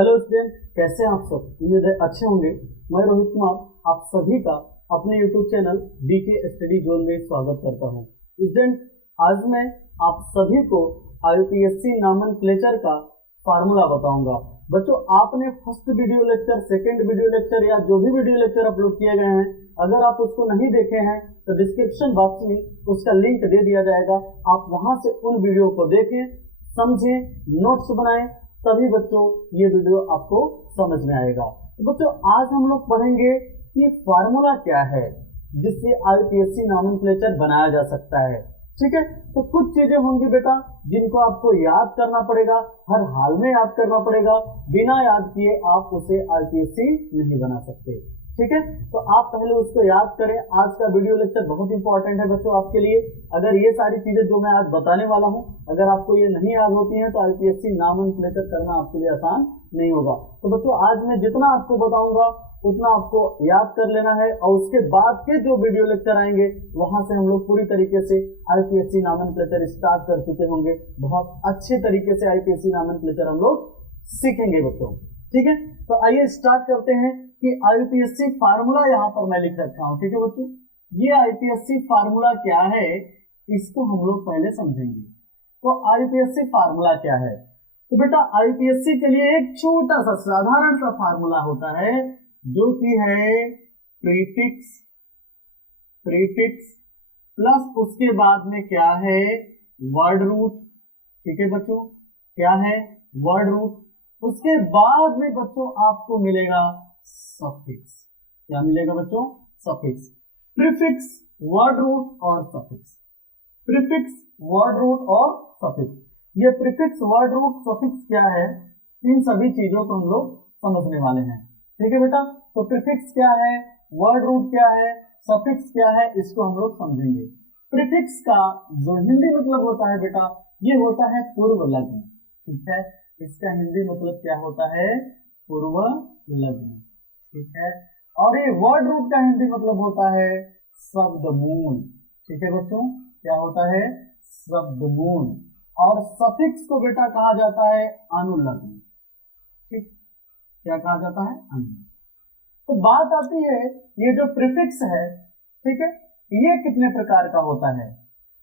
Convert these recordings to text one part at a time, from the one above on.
Hello student, कैसे हैं आप सब? उम्मीद है अच्छे होंगे। मैं रोहित कुमार आप सभी का अपने YouTube channel BK study zone में स्वागत करता हूं। स्टूडेंट, आज मैं आप सभी को आईयूपीएससी नॉमेनक्लेचर का फार्मूला बताऊंगा। बच्चों, आपने first video lecture, second video lecture या जो भी वीडियो लेक्चर अपलोड किए गए हैं, अगर आप उसको नहीं देखे हैं तो डिस्क्रिप्शन बॉक्स में उसका लिंक दे दिया जाएगा। आप वहां से उन वीडियो को देखें, समझें, नोट्स बनाएं, तभी बच्चों ये वीडियो आपको समझ में आएगा। तो बच्चों, आज हम लोग पढ़ेंगे कि फार्मूला क्या है जिससे आईयूपीएससी नॉमेनक्लेचर बनाया जा सकता है। ठीक है, तो कुछ चीजें होंगी बेटा जिनको आपको याद करना पड़ेगा, हर हाल में याद करना पड़ेगा। बिना याद किए आप उसे आईयूपीएससी नहीं बना सकते। ठीक है, तो आप पहले उसको याद करें। आज का वीडियो लेक्चर बहुत इंपॉर्टेंट है बच्चों आपके लिए। अगर ये सारी चीजें जो मैं आज बताने वाला हूं, अगर आपको ये नहीं याद होती हैं तो आईयूपीएससी नॉमेनक्लेचर करना आपके लिए आसान नहीं होगा। तो बच्चों, आज मैं जितना आपको बताऊंगा उतना आपको याद कर लेना है, और उसके बाद के जो वीडियो लेक्चर आएंगे वहां से हम लोग पूरी तरीके से आईयूपीएससी नॉमेनक्लेचर स्टार्ट कर चुके होंगे। बहुत अच्छे तरीके से आईयूपीएससी नॉमेनक्लेचर हम लोग सीखेंगे बच्चों। ठीक है, तो आइए स्टार्ट करते हैं कि आईयूपीएससी फार्मूला यहां पर मैं लिख रखा हूं। ठीक है बच्चों, ये आईयूपीएससी फार्मूला क्या है इसको हम लोग पहले समझेंगे। तो आईयूपीएससी फार्मूला क्या है? तो बेटा, आईयूपीएससी के लिए एक छोटा सा साधारण सा फार्मूला होता है जो कि है प्रीफिक्स प्लस उसके बाद में क्या है, वर्ड रूट। ठीक है बच्चों, क्या है? Word root. उसके बाद में बच्चों आपको मिलेगा सफिक्स। क्या मिलेगा बच्चों? सफिक्स। प्रीफिक्स, वर्ड रूट और सफिक्स। प्रीफिक्स, वर्ड रूट और सफिक्स। ये प्रीफिक्स, वर्ड रूट, सफिक्स क्या है, इन सभी चीजों को हम लोग समझने वाले हैं। ठीक है बेटा, तो प्रीफिक्स क्या है, वर्ड रूट क्या है, सफिक्स क्या है, इसको हम लोग समझेंगे। प्रीफिक्स का जो हिंदी मतलब होता है बेटा, ये होता है पूर्व लग्न। ठीक है, इसका हिंदी मतलब क्या होता है? पूर्व लग्न। ठीक है, और ये वर्ड रूट का हिंदी मतलब होता है शब्द मूल। ठीक है बच्चों, क्या होता है? शब्द मूल। और सफिक्स को बेटा कहा जाता है अनुलग्न। ठीक, क्या कहा जाता है? अनुलग्न। तो बात आती है ये जो प्रीफिक्स है, ठीक है, ये कितने प्रकार का होता है?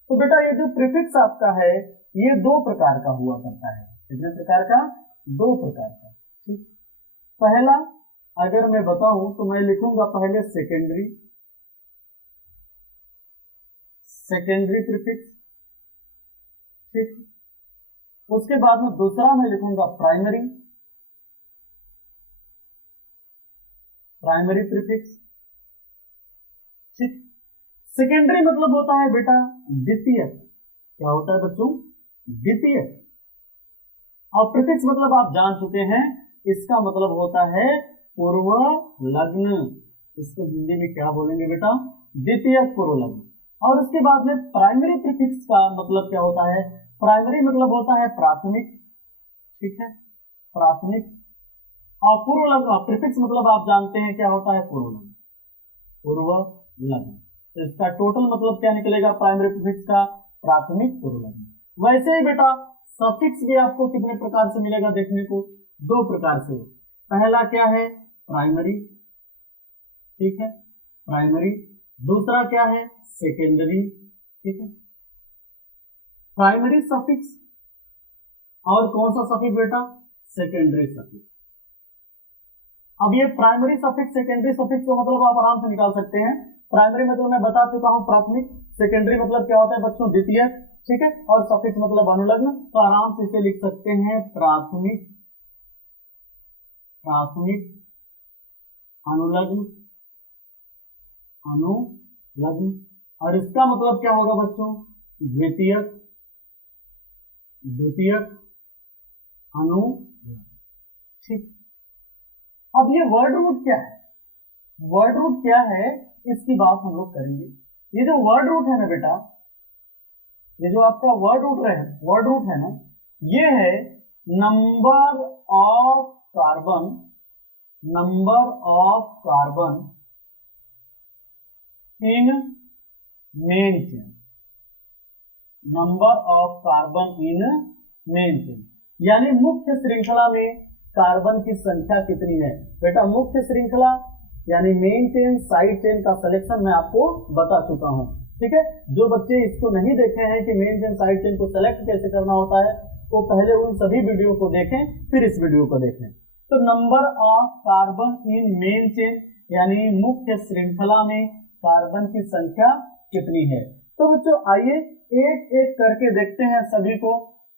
तो बेटा, ये जो प्रीफिक्स आपका है ये दो प्रकार का हुआ करता है। कितने प्रकार का? दो प्रकार का। ठीक, पहला अगर मैं बताऊं तो मैं लिखूंगा पहले सेकेंडरी प्रीफिक्स। ठीक, उसके बाद में दूसरा मैं लिखूंगा प्राइमरी प्रीफिक्स। ठीक, सेकेंडरी मतलब होता है बेटा द्वितीयक। क्या होता है बच्चों? द्वितीयक। और प्रीफिक्स मतलब आप जान चुके हैं, इसका मतलब होता है पूर्व लग्न। इसको हिंदी में क्या बोलेंगे बेटा? द्वितीयक पूर्व लग्न। और उसके बाद में प्राइमरी प्रीफिक्स का मतलब क्या होता है? प्राइमरी मतलब होता है प्राथमिक। ठीक है, प्राथमिक। और पूर्व लग्न प्रीफिक्स मतलब आप जानते हैं क्या होता है? पूर्व लग्न। पूर्व लग्न। तो इसका टोटल मतलब क्या निकलेगा प्राइमरी प्रीफिक्स का? प्राथमिक पूर्व लग्न। वैसे ही बेटा सफिक्स भी आपको कितने प्रकार से मिलेगा देखने को? दो प्रकार से। पहला क्या है? प्राइमरी। ठीक है, प्राइमरी। दूसरा क्या है? सेकेंडरी। ठीक है, प्राइमरी सफिक्स और कौन सा सफिक्स बेटा? Secondary suffix. अब ये प्राइमरी सफिक्स, सेकेंडरी सफिक्स का मतलब आप आराम से निकाल सकते हैं। प्राइमरी मतलब मैं बता चुका हूं प्राथमिक, सेकेंडरी मतलब क्या होता है बच्चों? द्वितीयक। ठीक है, और सफिक्स मतलब अनुलग्न। तो आराम से इसे लिख सकते हैं प्राथमिक अनुलग्न और इसका मतलब क्या होगा बच्चों? द्वितीयक अनुलग्न। ठीक, अब ये वर्ड रूट क्या है? वर्ड रूट क्या है इसकी बात हम लोग करेंगे। ये जो वर्ड रूट है ना बेटा, ये जो आपका वर्ड रूट है ना, ये है number of carbon in main chain. Number of carbon in main chain, यानी मुख्य श्रृंखला में कार्बन की संख्या कितनी है। बेटा मुख्य श्रृंखला यानी मेन चेन, साइड चेन का सिलेक्शन मैं आपको बता चुका हूं। ठीक है, जो बच्चे इसको नहीं देखे हैं कि मेन चेन साइड चेन को सेलेक्ट कैसे करना होता है, वो पहले उन सभी वीडियो को देखें, फिर इस वीडियो को देखें। तो number of carbon in main chain यानी मुख्य श्रृंखला में कार्बन की संख्या कितनी है। तो बच्चों आइए एक एक करके देखते हैं सभी को।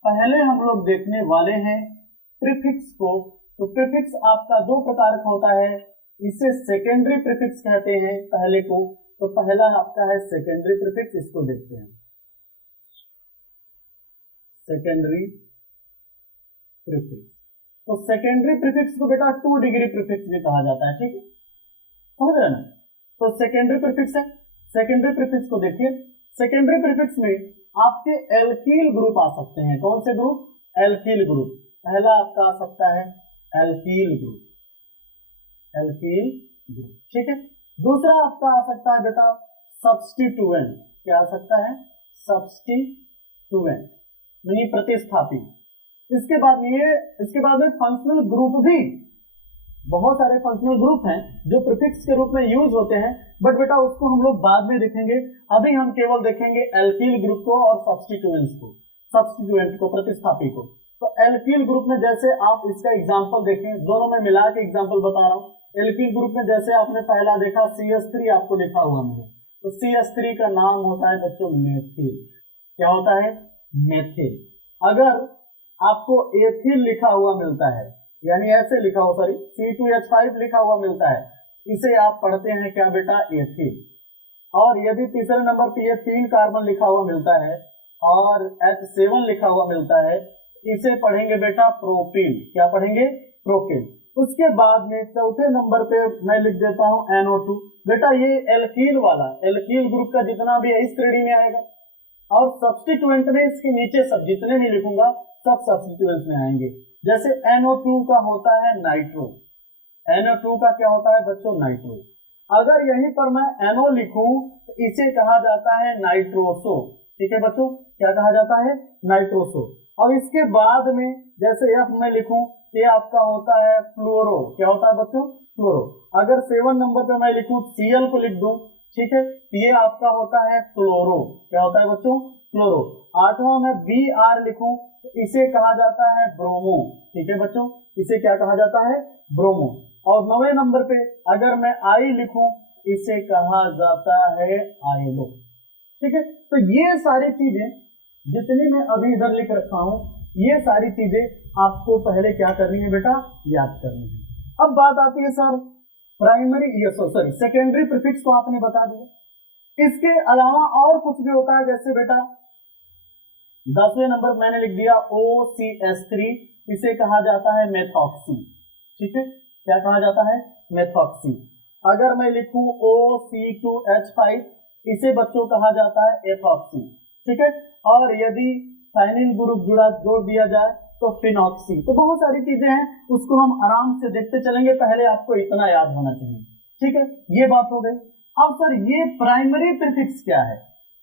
पहले हम लोग देखने वाले हैं प्रीफिक्स को। तो प्रीफिक्स आपका दो प्रकार का होता है, इसे सेकेंडरी प्रीफिक्स कहते हैं पहले को। तो पहला आपका है सेकेंडरी प्रीफिक्स, इसको देखते हैं। सेकेंडरी प्रीफिक्स, तो सेकेंडरी प्रीफिक्स को बेटा 2 डिग्री प्रीफिक्स भी कहा जाता है। ठीक है, समझ रहे ना। तो सेकेंडरी प्रीफिक्स है, सेकेंडरी प्रीफिक्स को देखिए। सेकेंडरी प्रीफिक्स में आपके एल्कील ग्रुप आ सकते हैं। कौन से ग्रुप? एल्कील ग्रुप। पहला आपका आ सकता है एल्कील ग्रुप, एल्कील ग्रुप। ठीक है, दूसरा आपका आ सकता है बेटा सब्स्टिट्यूएंट। क्या आ सकता है? सब्स्टिट्यूएंट यानी प्रतिस्थापी। इसके बाद में फंक्शनल ग्रुप भी, बहुत सारे फंक्शनल ग्रुप हैं जो प्रीफिक्स के रूप में यूज होते हैं, बट बेटा उसको हम लोग बाद में देखेंगे। अभी हम केवल देखेंगे एल्कील ग्रुप को और सब्स्टिट्यूएंट्स को, सब्स्टिट्यूएंट को, प्रतिस्थापी को। तो एल्कील ग्रुप में जैसे आप इसका एग्जांपल देखें, दोनों में मिला के एग्जांपल बता रहा हूं। एल्कील ग्रुप में जैसे आपने पहला देखा CH3 आपको लिखा हुआ मिले, तो CH3 का नाम होता है बच्चों मेथिल। क्या होता है? मेथिल। अगर आपको एथिल लिखा हुआ मिलता है, यानी ऐसे लिखा हो, सॉरी C2H5 लिखा हुआ मिलता है, इसे आप पढ़ते हैं क्या बेटा? एथिल। और यदि तीसरे नंबर पे ये 3 कार्बन लिखा हुआ मिलता है और H7 लिखा हुआ मिलता है, इसे पढ़ेंगे बेटा प्रोपिल। क्या पढ़ेंगे? प्रोपिल। उसके बाद में चौथे नंबर पे मैं लिख देता हूं NO2। बेटा ये एल्कील वाला, एल्कील ग्रुप का जितना भी है इस श्रेणी में आएगा, और सब्स्टिट्यूएंट में इसके नीचे सब जितने भी लिखूंगा सब सब्स्टिट्यूएंट्स में आएंगे। जैसे NO2 का होता है नाइट्रो, NO2 का क्या होता है बच्चों? नाइट्रो। अगर यहीं पर मैं NO लिखूं तो इसे कहा जाता है नाइट्रोसो। ठीक है बच्चों, क्या कहा जाता है? नाइट्रोसो। और इसके बाद में जैसे F में लिखूं, ये आपका होता है फ्लोरो। क्या होता है बच्चों? फ्लोरो। अगर 7 नंबर पे मैं लिखूं, Cl को लिख दूं, ठीक है, ये आपका होता है क्लोरो। क्या होता है बच्चों? क्लोरो। 8वां में Br लिखूं तो इसे कहा जाता है ब्रोमो। ठीक है बच्चों, इसे क्या कहा जाता है? ब्रोमो। और 9वें नंबर पे अगर मैं I लिखूं, इसे कहा जाता है आयोडो। ठीक है, तो ये सारी चीजें जितनी मैं अभी इधर लिख रखा हूं, ये सारी चीजें आपको पहले क्या करनी है बेटा? याद करनी है। अब बात आती है सर प्राइमरी, ये सॉरी सेकेंडरी प्रीफिक्स को आपने बता दिया। इसके अलावा और कुछ भी होता है, जैसे बेटा 10वें नंबर मैंने लिख दिया OCH3, इसे कहा जाता है मेथॉक्सी। ठीक है, क्या कहा जाता है? मेथॉक्सी। अगर मैं लिखूं OC2H5, इसे बच्चों कहा जाता है एथॉक्सी। ठीक है, और यदि फाइनिल ग्रुप जोड़ दिया जाए तो फिनॉक्सी। तो बहुत सारी चीजें हैं, उसको हम आराम से देखते चलेंगे, पहले आपको इतना याद होना चाहिए। ठीक है, ये बात हो गई। अब सर ये प्राइमरी प्रीफिक्स क्या है?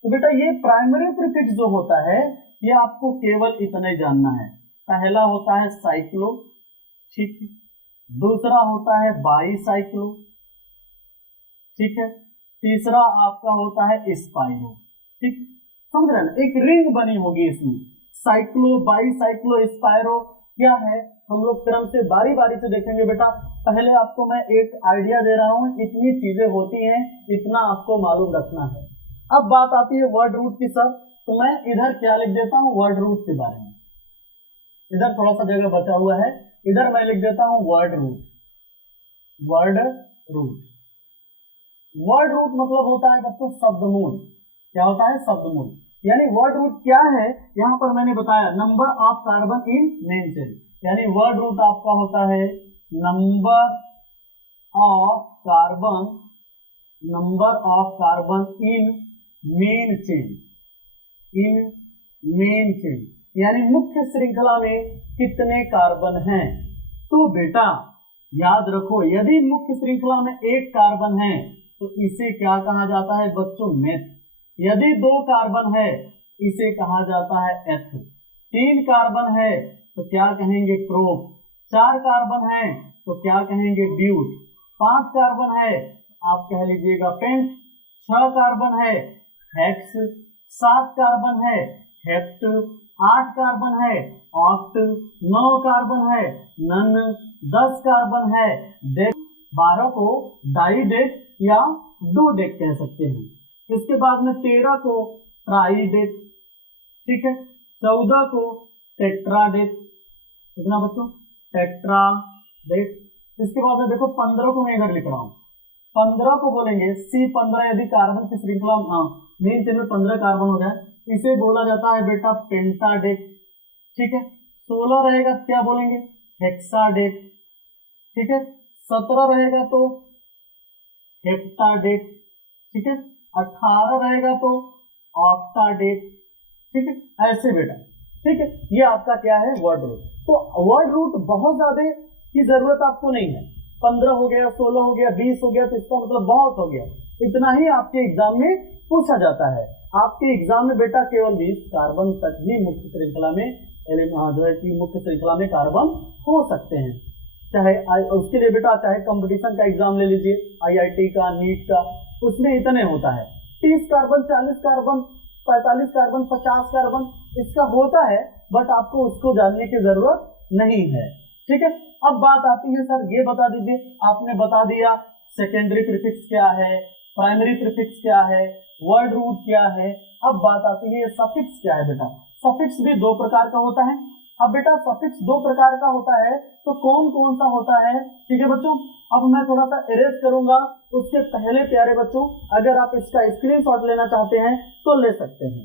तो बेटा ये प्राइमरी प्रीफिक्स जो होता है, ये आपको केवल इतना ही जानना है। पहला होता है साइक्लो, ठीक है, दूसरा होता है बाईसाइक्लो, ठीक है, तीसरा आपका होता है स्पाइरो। ठीक, समझ रहे हैं? एक रिंग बनी होगी इसमें, साइक्लो, बाईसाइक्लो, स्पाइरो क्या है, हम लोग क्रम से बारी बारी से देखेंगे बेटा। पहले आपको मैं एक आइडिया दे रहा हूं, इतनी चीजें होती हैं, इतना आपको मालूम रखना है। अब बात आती है वर्ड रूट की सर, तो मैं इधर क्या लिख देता हूं? वर्ड रूट के बारे में। इधर थोड़ा सा जगह बचा हुआ है, इधर मैं लिख देता हूं word root. Word root, word root मतलब होता है बच्चों शब्दमूल। क्या होता है? शब्दमूल। यानी वर्ड रूट क्या है, यहां पर मैंने बताया number of carbon in main chain, यानी वर्ड रूट आपका होता है number of carbon, number of carbon in main chain, in main chain यानी मुख्य श्रृंखला में कितने कार्बन हैं। तो बेटा याद रखो, यदि मुख्य श्रृंखला में एक कार्बन है तो इसे क्या कहा जाता है बच्चों? मेथ। यदि 2 कार्बन है इसे कहा जाता है एथ। 3 कार्बन है तो क्या कहेंगे? प्रोप। 4 कार्बन है तो क्या कहेंगे, ब्यूट। 5 कार्बन है आप कह लीजिएगा पेंट। 6 कार्बन है हेक्स। 7 कार्बन है हेप्ट। 8 कार्बन है ऑक्ट। 9 कार्बन है नन। 10 कार्बन है डेक। 12 को डाइडेक या डोडेक कह सकते हैं। इसके बाद में 13 को ट्राइडेक, ठीक है। 14 को टेट्राडेक, कितना बच्चों, टेट्राडेक। इसके बाद में देखो 15 को मैं इधर लिख रहा हूं, 15 को बोलेंगे C15। यदि कार्बन की श्रृंखला मेन चेन में 15 कार्बन हो जाए इसे बोला जाता है बेटा पेंटाडेक, ठीक है। 16 रहेगा क्या बोलेंगे, हेक्साडेक, ठीक है। 17 रहेगा तो हेप्टाडेक, ठीक है। 18 रहेगा तो ऑक्टाडेक, ठीक है। ऐसे बेटा, ठीक है। ये आपका क्या है, वर्ड रूट। तो वर्ड रूट बहुत ज्यादा की जरूरत आपको नहीं है। 15 हो गया, 16 हो गया, 20 हो गया तो इसका मतलब बहुत हो गया। इतना ही आपके एग्जाम में पूछा जाता है। आपके एग्जाम में बेटा केवल 20 कार्बन तक ही मुख्य श्रृंखला में जो है कि मुख्य श्रृंखला में कार्बन हो सकते हैं। चाहे उसके लिए बेटा चाहे कंपटीशन का एग्जाम ले लीजिए, IIT का, नीट का, उसमें इतने होता है 30 कार्बन, 40 कार्बन, 45 कार्बन, 50 कार्बन इसका होता है, बट आपको उसको जानने की जरूरत नहीं है, ठीक है। अब बात आती है सर ये बता दीजिए, आपने बता दिया सेकेंडरी प्रीफिक्स क्या है, प्राइमरी प्रीफिक्स क्या है, वर्ड रूट क्या है। अब बात आती है सफिक्स क्या है बेटा। सफिक्स भी 2 प्रकार का होता है। अब बेटा सफिक्स 2 प्रकार का होता है तो कौन कौन सा होता है, ठीक है बच्चों। अब मैं थोड़ा सा इरेज करूंगा, उसके पहले प्यारे बच्चों अगर आप इसका स्क्रीनशॉट लेना चाहते हैं तो ले सकते हैं।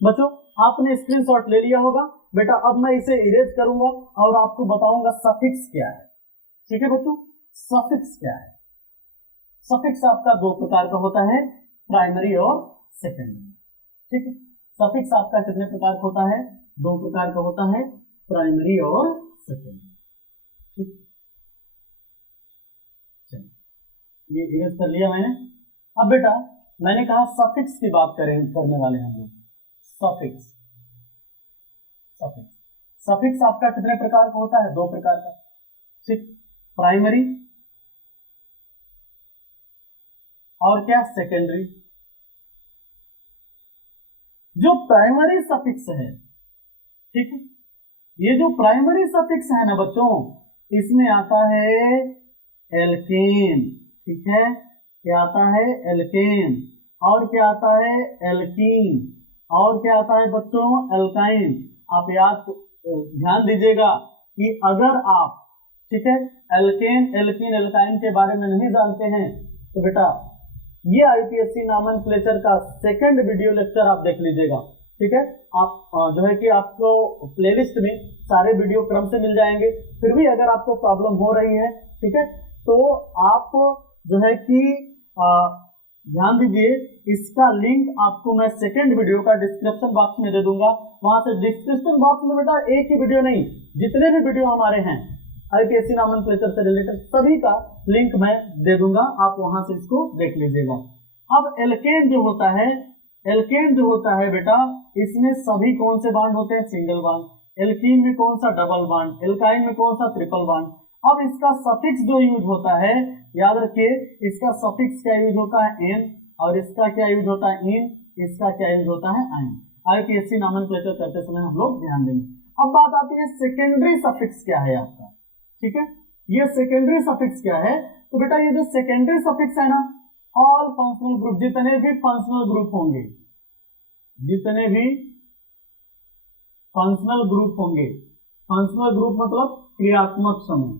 बच्चों आपने स्क्रीनशॉट ले लिया होगा बेटा। अब मैं इसे इरेज करूंगा और आपको बताऊंगा सफिक्स क्या है, ठीक है बच्चों। सफिक्स क्या है, सफिक्स आपका 2 प्रकार का होता है, प्राइमरी और सेकेंडरी, ठीक है। सफिक्स आपका कितने प्रकार का होता है, 2 प्रकार का होता है, प्राइमरी और सेकेंडरी, ठीक। चलिए ये इरेज कर लिया मैंने। अब बेटा मैंने कहा सफिक्स की बात करने वाले हैं हम लोग। सफिक्स, सफिक्स सफिक्स आपका कितने प्रकार का होता है, 2 प्रकार का, ठीक। प्राइमरी और क्या, सेकेंडरी। जो प्राइमरी सफिक्स है, ठीक है, ये जो प्राइमरी सफिक्स है ना बच्चों, इसमें आता है एल्केन, ठीक है। क्या आता है, एल्केन। और क्या आता है, एल्कीन। और क्या आता है बच्चों, एल्काइन। आप याद ध्यान दीजिएगा कि अगर आप, ठीक है, एल्केन, एल्कीन, एल्काइन के बारे में नहीं जानते हैं तो बेटा ये IPSC नॉमेनक्लेचर का 2nd वीडियो लेक्चर आप देख लीजिएगा, ठीक है। आप जो है कि आपको प्लेलिस्ट में सारे वीडियो क्रम से मिल जाएंगे। फिर भी अगर आपको प्रॉब्लम हो रही है, ठीक है, तो आप जो है कि ध्यान दीजिए, इसका लिंक आपको मैं 2nd वीडियो का डिस्क्रिप्शन बॉक्स में दे दूंगा। वहां से डिस्क्रिप्शन बॉक्स में बेटा एक ही वीडियो नहीं, जितने भी वीडियो हमारे हैं IPSC नॉमेनक्लेचर से रिलेटेड सभी का लिंक मैं दे दूंगा, आप वहां से इसको देख लीजिएगा। अब एल्केन जो होता है, एल्केन जो होता है बेटा, इसमें सभी कौन से बॉन्ड होते हैं, सिंगल बॉन्ड। एल्कीन में कौन सा, डबल बॉन्ड। एल्काइन में कौन सा, ट्रिपल बॉन्ड। अब इसका सफिक्स जो यूज होता है, याद रखिए इसका सफिक्स क्या यूज होता है, एन, और इसका क्या यूज होता है, इन, इसका क्या यूज होता है, आइन। IPSC नॉमेनक्लेचर करते समय हम लोग ध्यान देंगे। अब बात आती है सेकेंडरी सफिक्स क्या है आपका, ठीक है। ये सेकेंडरी सफिक्स क्या है, तो बेटा ये जो सेकेंडरी सफिक्स है ना, ऑल फंक्शनल ग्रुप, जितने भी फंक्शनल ग्रुप होंगे, जितने भी फंक्शनल ग्रुप होंगे, फंक्शनल ग्रुप मतलब क्रियात्मक समूह,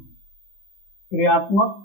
क्रियात्मक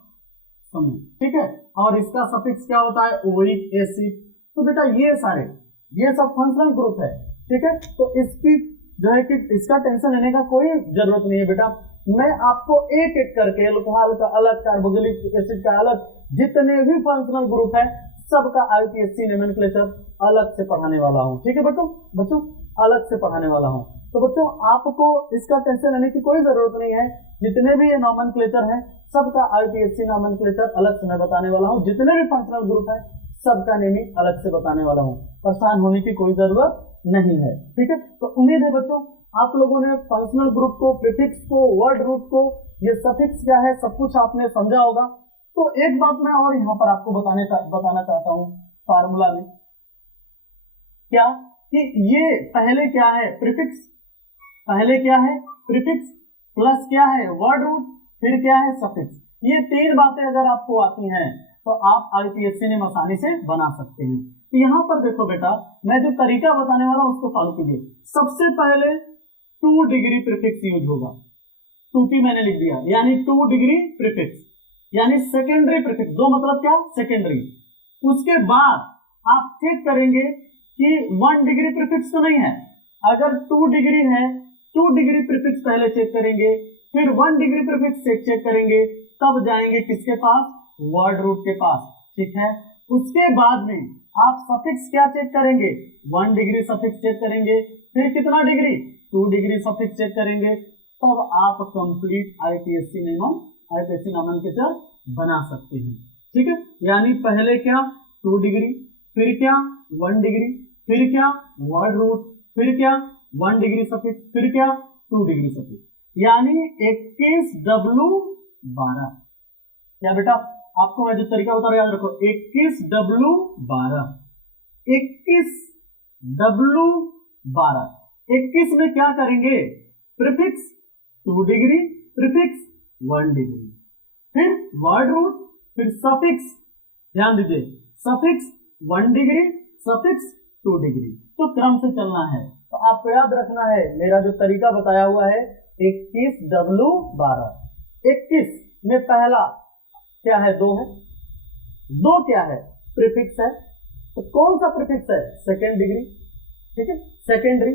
समूह, ठीक है। और इसका सफिक्स क्या होता है, ओइक एसिड। तो बेटा ये सारे, ये सब फंक्शनल ग्रुप है, ठीक है। तो इसकी जो है कि इसका टेंशन लेने का कोई जरूरत नहीं है बेटा। मैं आपको एक एक करके अल्कोहल का अलग, कार्बोक्सिलिक एसिड का अलग, जितने भी फंक्शनल ग्रुप है सबका IPSC नोमेनक्लेचर अलग से पढ़ाने वाला हूं, ठीक है बच्चों, अलग से पढ़ाने वाला हूं। तो बच्चों आपको इसका टेंशन लेने की कोई जरूरत नहीं है। जितने भी ये नॉमेनक्लेचर हैं सबका आईपीएससी नॉमेनक्लेचर अलग से मैं बताने वाला हूँ। जितने भी फंक्शनल ग्रुप है सबका नेमिंग अलग से बताने वाला हूँ। परेशान होने की कोई जरूरत नहीं है, ठीक है। तो उम्मीद है बच्चों आप लोगों ने फंक्शनल ग्रुप को, प्रीफिक्स को, वर्ड रूट को, ये सफिक्स क्या है सब कुछ आपने समझा होगा। तो एक बात मैं और यहाँ पर आपको बताना चाहता हूँ फार्मूला में, क्या कि ये पहले क्या है प्रीफिक्स, पहले क्या है प्रीफिक्स, प्लस क्या है वर्ड रूट, फिर क्या है सफिक्स। ये तीन बातें अगर आपको आती हैं तो आप आईपीएससी में आसानी से बना सकते हैं। तो यहाँ पर देखो बेटा मैं जो तरीका बताने वाला हूं उसको फॉलो कीजिए। सबसे पहले 2 डिग्री प्रीफिक्स यूज होगा, 2p मैंने लिख दिया, यानी 2 डिग्री प्रीफिक्स, यानी सेकेंडरी प्रीफिक्स। दो मतलब क्या, सेकेंडरी। उसके बाद आप चेक करेंगे कि 1 डिग्री प्रीफिक्स तो नहीं है। अगर 2 डिग्री है 2 डिग्री प्रीफिक्स पहले चेक करेंगे, फिर 1 डिग्री प्रीफिक्स चेक करेंगे, तब जाएंगे किसके पास, वर्ड रूट के पास, ठीक है। उसके बाद में आप सफिक्स क्या चेक करेंगे, 1 डिग्री सफिक्स चेक करेंगे, फिर कितना डिग्री, 2 डिग्री सफिक्स चेक करेंगे, तब आप कंप्लीट आईपीएससी नॉमेनक्लेचर बना सकते हैं, ठीक है। यानी पहले क्या 2 डिग्री, फिर क्या 1 डिग्री, फिर क्या वर्ड रूट, फिर क्या 1 डिग्री सफिक्स, फिर क्या 2 डिग्री सफिक्स, यानी 21W12। क्या बेटा आपको मैं जो तरीका बता रहा हूं याद रखो, 21W12, 21W12। 21 में क्या करेंगे, प्रीफिक्स 2 डिग्री, प्रीफिक्स 1 डिग्री, फिर वर्ड रूट, फिर सफिक्स, ध्यान दीजिए सफिक्स 1 डिग्री, सफिक्स 2 डिग्री। तो क्रम से चलना है। तो आपको याद रखना है मेरा जो तरीका बताया हुआ है 21W12। 21 में पहला क्या है, 2 है, 2 क्या है प्रीफिक्स है। तो कौन सा प्रीफिक्स है, सेकेंड डिग्री, ठीक है, सेकेंडरी।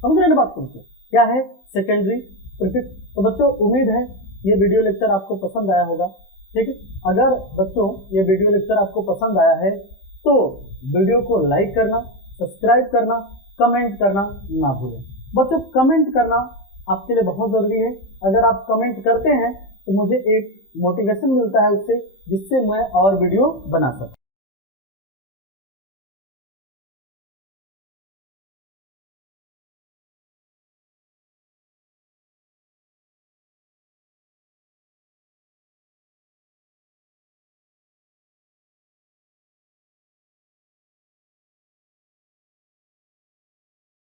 समझ रहे ना बात को, क्या है सेकेंडरी प्रीफिक्स। तो बच्चों उम्मीद है ये वीडियो लेक्चर आपको पसंद आया होगा, ठीक है। अगर बच्चों ये वीडियो लेक्चर आपको पसंद आया है तो वीडियो को लाइक करना, सब्सक्राइब करना, कमेंट करना ना भूलें। बच्चों कमेंट करना आपके लिए बहुत जरूरी है। अगर आप कमेंट करते हैं तो मुझे एक मोटिवेशन मिलता है उससे, जिससे मैं और वीडियो बना सकूं।